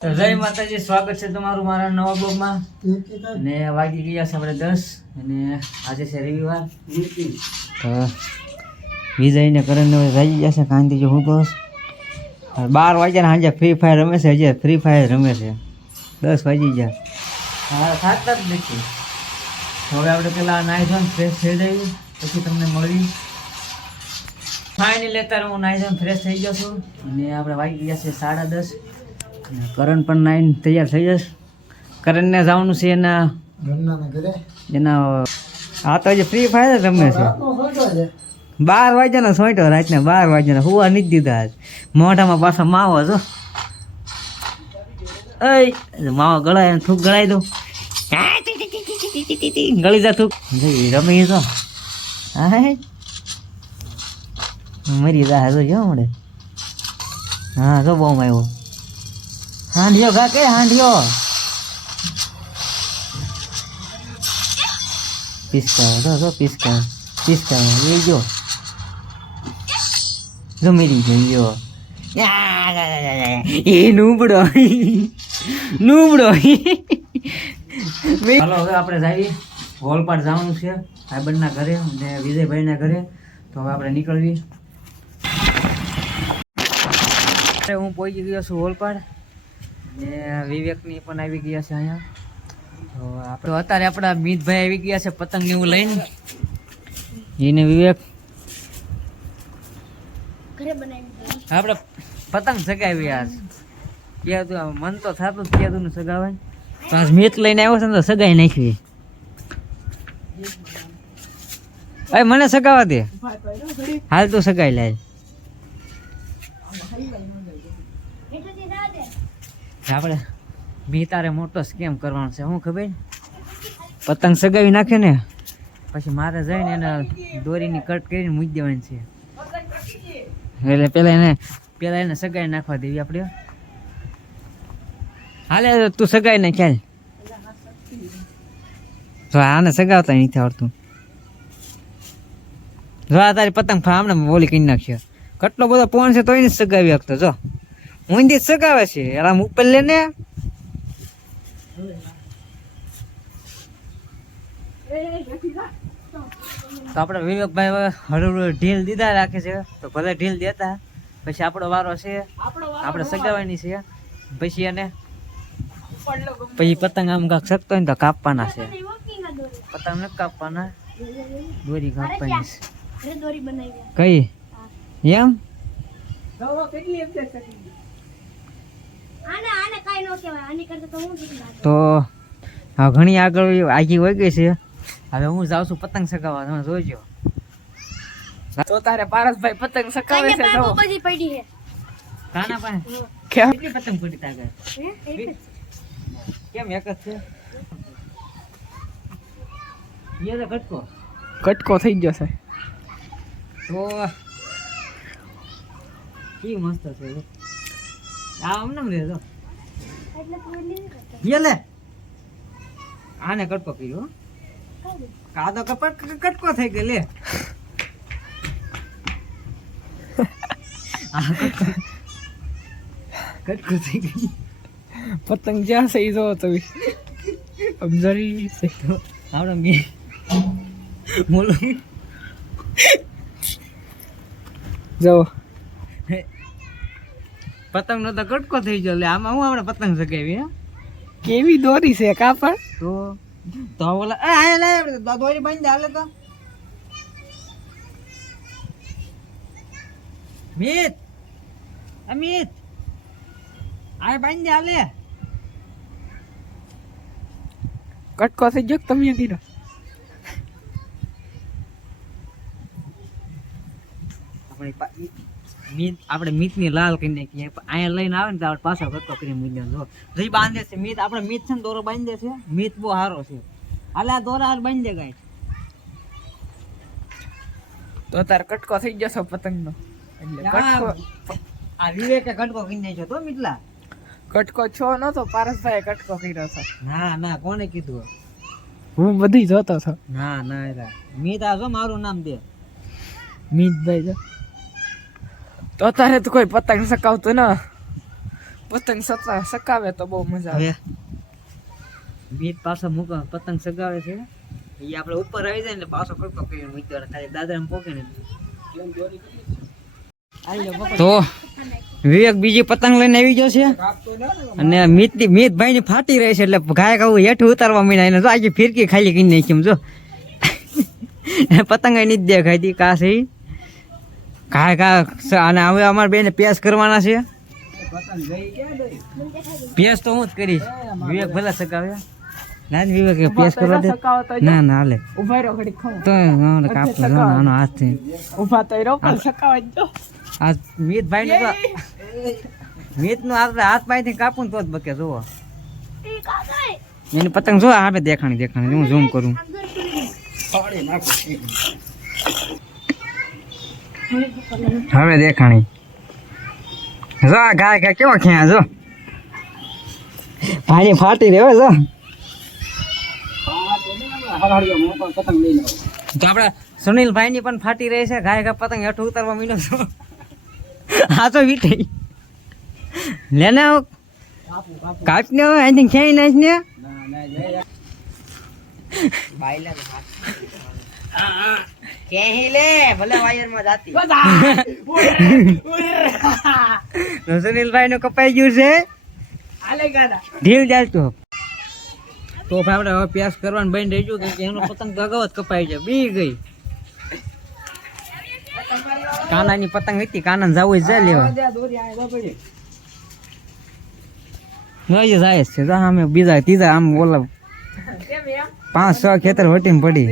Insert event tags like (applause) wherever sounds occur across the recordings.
જય માતાજી, સ્વાગત છે તમારું મારા નવા બ્લોગમાં. ને વાગી ગયા છે આપણે દસ, અને આજે છે રવિવાર. વિજય ને કરણ ને વાગી ગયા છે કાંતિ જો હું તો બાર વાગ્યા ને સાંજે ફ્રી ફાયર રમે છે, હજી ફ્રી ફાયર રમે છે. દસ વાગી ગયા. હા થાકતા જ નથી. હવે આપણે પેલા નાહી ધોઈને ફ્રેશ થઈ જઈએ, પછી તમને મળી. ફાઇનલી લેતા હું નાહી ધોઈને ફ્રેશ થઈ ગયો છું. અને આપણે વાગી ગયા છે સાડા દસ. કરણ પણ નાઈન તૈયાર થઈ જશે. કરણને જવાનું છે એના એના આ તો હજી ફ્રી ફાયર જ રમે છે. બાર વાગ્યાનો સોંટો રાતના બાર વાગ્યાનો. હુવા નહીં દીધા મોઢામાં પાછા માવો છો એ માવો ગળાય થૂક ગળાઈ દઉં. ગળી જા થૂક. રમી તો. હા. મરી જા જો જો મળે હા જો બહુ આવ્યો. હાંડિયો ગા કે હાંડિયો પિસ્કા જો જો પિસ્કા પિસ્કા એ જો. જો મેરી ગયો એ નૂબડો નૂબડો હાલો હવે આપણે જઈએ. હોલપાડ જવાનું છે ભાઈબંધના ઘરે ને વિજયભાઈના ઘરે. તો હવે આપણે નીકળવી હું પહોંચી ગયો છું હોલપાડ ને વિવેકની પણ આવી ગયા છે અહીંયા. તો આપણે અત્યારે આપણા મીતભાઈ આવી ગયા છે પતંગ ને એવું લઈને. એને વિવેક આપણે પતંગ સગાવી આજ તું મન તો થતું જ ક્યાં ને સગાવાય. તો આજ મીત લઈને આવ્યો છે ને તો સગાઈ નાખવી. અરે મને સગાવા દે. હાલ તું સગાઈ લે. આપણે બી તારે મોટો સ્કેમ કરવાનો છે શું ખબર? પતંગ સગાવી નાખે ને, પછી મારે જઈને એને દોરીની કટ કરીને મૂકી દેવાની છે. એટલે પેલા એને પેલા એને સગાઈ નાખવા દેવી આપણે. હાલે, તું સગાઈ ને ખ્યાલ જો આને સગાવતા નથી આવડતું. જો આ તારી પતંગ ફામને બોલી કરી નાખ્યો કેટલો બધો પોણ છે તોય સગાવી શકતો, જો. જ સગાવે છે. આરામ ઉપર લે ને. તો આપણે વિવેકભાઈ હવે હળવું ઢીલ દીધા રાખે છે. તો ભલે ઢીલ દેતા પછી આપણો વારો છે. આપણે સગાવાની છે. પછી એને પછી પતંગ આમ કાંક શકતો હોય ને તો કાપવાના છે. પતંગ નથી કાપવાના. દોરી કાપવાની છે. કઈ? એમ? તો હા ઘણી આગળ આગી વહી ગઈ છે. હવે હું જાઉં છું પતંગ સગાવવા. તમે જોઈજો તો તારે પારસભાઈ પતંગ સકાવે છે જો કાના પાસે? કેમ કેટલી પતંગ પડી તાકે કેમ એક જ છે? એ તો કટકો. કટકો થઈ ગયો છે. તો કી મસ્ત છે લે જો યે લે આને કટકો કર્યો હો. કપડ તો કટકો થઈ ગયો લે. કટકો- થઈ ગઈ પતંગ જ્યાં સહી જો તો તમે સહી છે આપણે મી બોલો જો પતંગ નો તો કટકો થઈ ગયો. આમાં હું આપણે પતંગ સગાવી કેવી દોરી છે કાપડ તો તો બોલા એ આ લે દોરી બંધ હાલે તો. મિત અમિત આ બંધ હાલે. કટકો થઈ ગયો તમે કીધો આપણે પા- મીત આપણે મીતની લાલ કરી નાખીએ અહીંયા લઈને આવે ને તો આપણે પાછો કટકો કરી મૂકી જો. જઈ બાંધે છે મીત. આપણે મીત છે ને દોરો બાંધે છે. મીત બહુ સારો છે. હાલે આ દોરા હાલ બાંધી દે ગાય. તો તારે કટકો થઈ ગયો છે પતંગનો. આ વિવેકે કટકો કરી નાખ્યો તો મીટલા કટકો છો નતો પારસભાઈ કટકો કર્યો છે. ના ના કોને કીધું? હું બધી જોતો છો. ના ના મીત આ જો મારું નામ દે. મીતભાઈ જો. તો અત્યારે તો કોઈ પતંગ સકાવતું ના. પતંગ સકાવે તો બહુ મજા આવે. બીજ મીત પાછો મૂકો પતંગ સગાવે છે. એ આપણે ઉપર આવી જાય ને પાછો કડકો કરીને મૂક્યો ખાલી દાદા પોકે ને. તો વિવેક બીજી પતંગ લઈને આવી ગયો છે. અને મિત મિતભાઈ ની ફાટી રહી છે એટલે ગાયક કહું હેઠું ઉતારવા મીના એને. તો આજે ફિરકી ખાલી કરી નાખી જો. (laughs) પતંગ નહીં દેખાય. તી કા છે કા સ- અને હવે અમારે બેને પેસ કરવાના છે. પેસ તો હું જ કરીશ. વિવેક ભલે સકાવે ના જ વિવેક પ્યાસ પેસ કરવા દે. ના ના હાલે. ઊભા રહો ઘડી ખાવ તો હમણાં કાપવું ના આનો હાથથી ઊભા તો રહો પણ સકાવા જો. આ મિતભાઈ નું મીતનું આપણે હાથ પાયથી કાપું તો જ બકે જુઓ. એની પતંગ જો આવે દેખાણી દેખાણી. હું ઝૂમ કરું. હવે દેખાણી. જો આ ગાય ગાય કેવો ખ્યા જો. ભાઈ ફાટી રહ્યો, જો. તો આપણે સુનિલભાઈ ની પણ ફાટી રહી છે, ગાય ગા પતંગ હેઠું ઉતારવા મીનો છો. હા તો વીટી. લેને આવ. કાપ ને હવે અહીંથી ખેઈ નાખ ને તો સુનિલભાઈ નું કપાઈ ગયું છે. ઢીલ ચાલતું. તો ભાઈ આપણે હવે પ્યાસ કરવાનું બંધ રહી ગયું કે એનો પતંગ અગાઉ જ કપાઈ જાય બી ગઈ. કાનાની પતંગ હતી કાના જવું જ જાય લેવા જાય છે. તો અમે બીજા ત્રીજા આમ ઓલા પાંચ છ ખેતર વટીને પડી.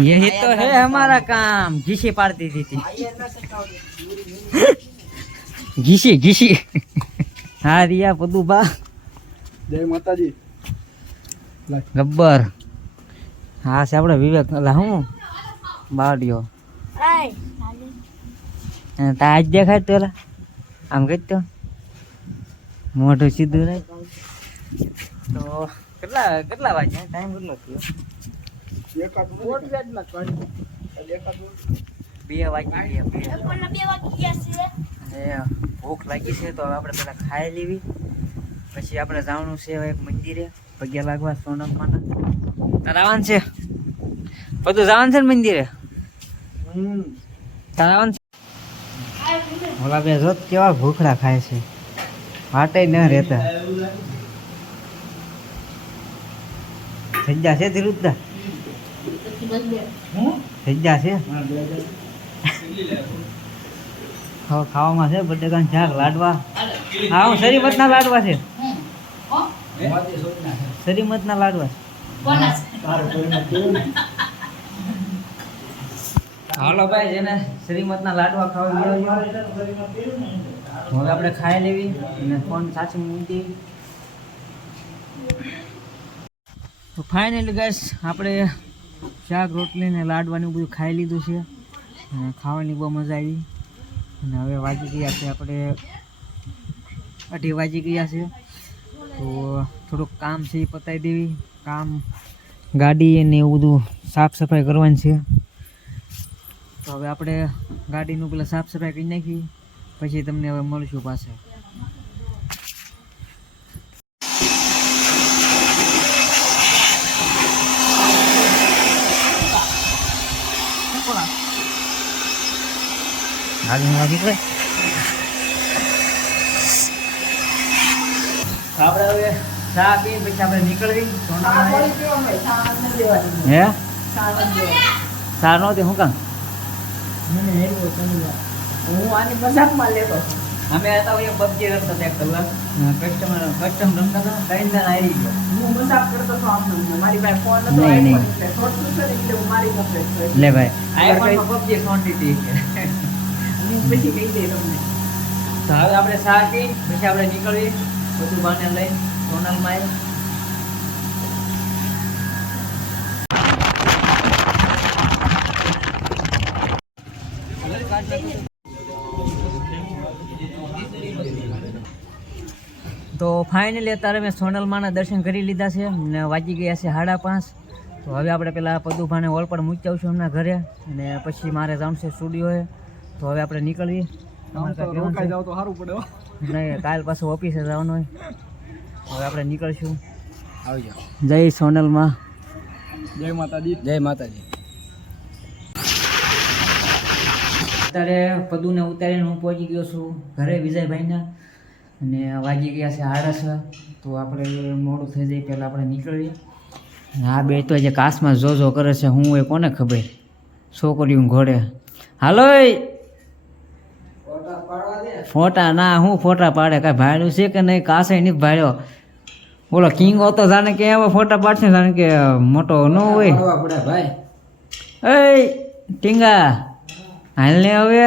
यही तो है हमारा काम घीसी पाड़ती थी थी घीसी घीसी હા રિયા પદુબા જય માતાજી ગબ્બર હા છે આપણે વિવેક અલા હું બાવડિયો અને તા આજ દેખાય તો ઓલા આમ કઈ તો મોઢું સીધું રહે તો કેટલા કેટલા વાગ્યા ટાઈમ કેટલો થયો બે વાગી ગયા ભૂખ લાગી છે તો હવે આપણે પેલા ખાઈ લેવી. પછી આપણે જવાનું છે એક મંદિરે પગે લાગવા સોનમમાના તારે આવવાનું છે? બધું જવાનું છે ને મંદિરે? તારાવાન છે? ઓલા બે જોત કેવા ભૂખડા ખાય છે. વાટે ન રહેતા. સજ્જા છે ધીરુદા સજ્જા છે? હવે ખાવામાં છે, બટેકાનું શાક, લાડવા. હા હું શરીમતના લાડવા છે. શરીમતના લાડવા હાલો ભાઈ, જેને શ્રીમતના લાડવા ખાવા હવે આપણે ખાઈ લેવી અને ફોન સાચી મૂકી. તો ફાઇનલી ગેસ આપણે શાક, રોટલી ને લાડવાનું બધું ખાઈ લીધું છે. અને ખાવાની બહુ મજા આવી. અને હવે વાગી ગયા છે આપણે. અઢી વાગી ગયા છે. તો થોડુંક કામ છે એ પતાવી દેવી. કામ, ગાડી ને એવું બધું સાફ સફાઈ કરવાની છે. તો હવે આપણે ગાડીનું પેલા સાફ સફાઈ કરી નાખી. પછી તમને હવે મળશું પાછા. આગળ વાગી ગઈ આપણે હવે ચા પી પછી આપણે નીકળવી હે ચા નો તે હું કામ હું આની મજાકમાં લેતો અમે હતા હોય પબજી રમતા હતા એક કલાક કસ્ટમર કસ્ટમ રમતા હતા ત્રણ જણ આવી ગયો હું મજાક કરતો હતો મારી પાસે ફોન હતો નહીં, નહીં. એટલે મારી લે ભાઈ આઈફોનમાં પબજી સોંટી હતી હું પછી કહી દે તમને. હવે આપણે સાચી પછી આપણે નીકળીએ, બધું બાને લઈ, સોનલમાં તો ફાઇનલી અત્યારે મેં સોનલમાના દર્શન કરી લીધા છે ને વાગી ગયા છે સાડા પાંચ. તો હવે આપણે પેલા પદુભાને હોલ પર મૂકી આવશું એમના ઘરે અને પછી મારે જવાનું છે સ્ટુડિયોએ તો હવે આપણે નીકળીએ? જાવ તો સારું પડે નહીં કાલ પાછું ઓફિસે જવાનું હોય. હવે આપણે નીકળશું. આવજો જય સોનલમાં. જય માતાજી. જય માતાજી. અત્યારે પદુને ઉતારીને હું પહોંચી ગયો છું ઘરે વિજયભાઈના. અને વાગી ગયા છે આળસ. તો આપણે મોડું થઈ જાય પહેલાં આપણે નીકળીએ. હા બે તો જે કાસમાં જો જો કરે છે હું એ કોને ખબર? છોકરીઓ ઘોડે હાલો. ફોટા ના હું ફોટા પાડે? કાંઈ ભાડ્યું છે કે નહીં? કાશે નહીં ભાડ્યો. બોલો કિંગ હતો જાણે કે એવા ફોટા પાડશે જાણે કે મોટો ન હોય. પડે ભાઈ. એ ટીંગા હાલ ને હવે?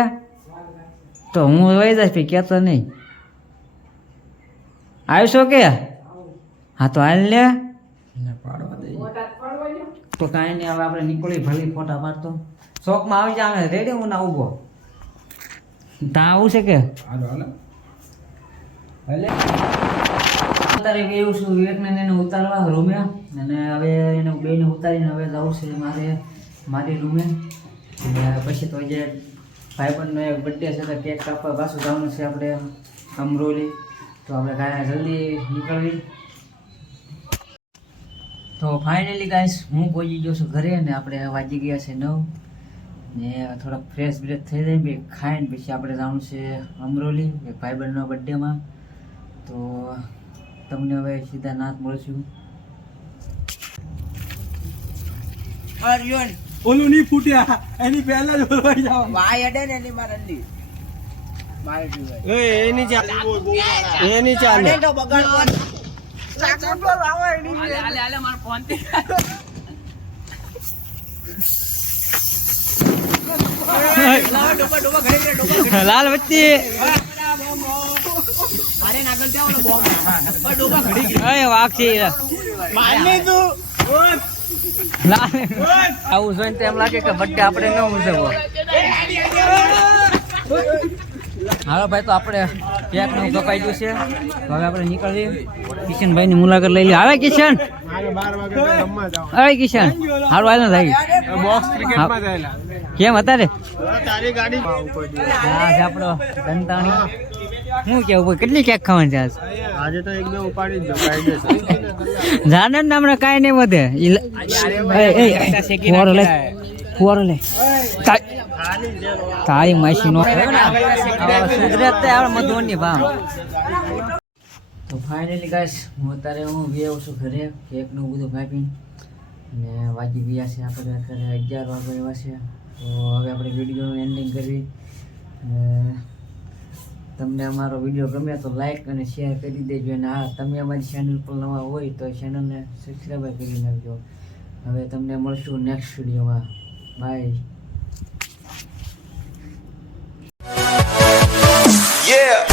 તો હું વહી જઈશ પછી કહેતો નહીં. આવશો કે? હા તો હાલ ને તો કાંઈ નહીં હવે આપણે નીકળી ભલી ફોટા પાડતો. શોખમાં આવી જાય રેડી હું ના ઊભો. ત્યાં આવું છે કે? અત્યારે એવું છું વિવેકને એને ઉતારવા રૂમે અને હવે એને બેને ઉતારીને હવે જવું છે મારે મારી રૂમે. પછી તો જે ભાઈબંધનો એક બર્થડે છે તો કેક કાપવા પાછું જવાનું છે આપણે અમરોલી. તો આપણે કાંઈ જલ્દી નીકળવી. તો ફાઇનલી ગાઈસ હું પહોંચી ગયો છું ઘરે અને આપણે વાગી ગયા છે નવ. ને થોડાક ફ્રેશ બ્રેશ થઈ જાય બે ખાઈને પછી આપણે જવાનું છે અમરોલી એક ભાઈબંધનો બર્થડેમાં તો તમને હવે સીધા નાથ મળશું ઓલું નહીં ફૂટ્યા. એની પહેલા જ ઓલવાઈ જાવ એની ચાલે એની ચાલે લાલ વચ્ચે અરે વાઘ છે (laughs) લાલ આવું જોઈને તો એમ લાગે કે બર્થડે આપણે ન ઉજવો હાલો ભાઈ તો આપણે કેકનું કપાઈ ગયું છે. હવે આપણે નીકળીએ. કિશનભાઈ ની મુલાકાત લઈ લઈએ. આવે કિશન! અરે કિશન હારું ના થાય બોક્સ ક્રિકેટમાં જાયલા. કેમ અત્યારે? તારી ગાડી. હા આપણો દંતાણી. હું. કેવું ભાઈ કેટલી કેક ખાવાની છે આજ? આજે તો એક બે ઉપાડી જ દો (laughs) જાને ને હમણાં કાંઈ નહીં વધે. ફુવારો લે ફુવારો લે. તારી માસી નો સુધરે મધુવનની ભાવ. તો ફાઇનલી ગાઈસ હું અત્યારે હું બી આવું છું ઘરે કેકનું બધું ભાગીને અને વાગી ગયા છે આપણે અત્યારે અગિયાર વાગો એવા છે. તો હવે આપણે વિડીયોનું એન્ડિંગ કરવી તમને અમારો વીડિયો ગમે તો લાઈક અને શેર કરી દેજો. અને હા, તમે અમારી ચેનલ પર નવા હોય તો ચેનલને સબસ્ક્રાઈબ કરી નાખજો. હવે તમને મળશું નેક્સ્ટ વિડીયોમાં. Bye Yeah!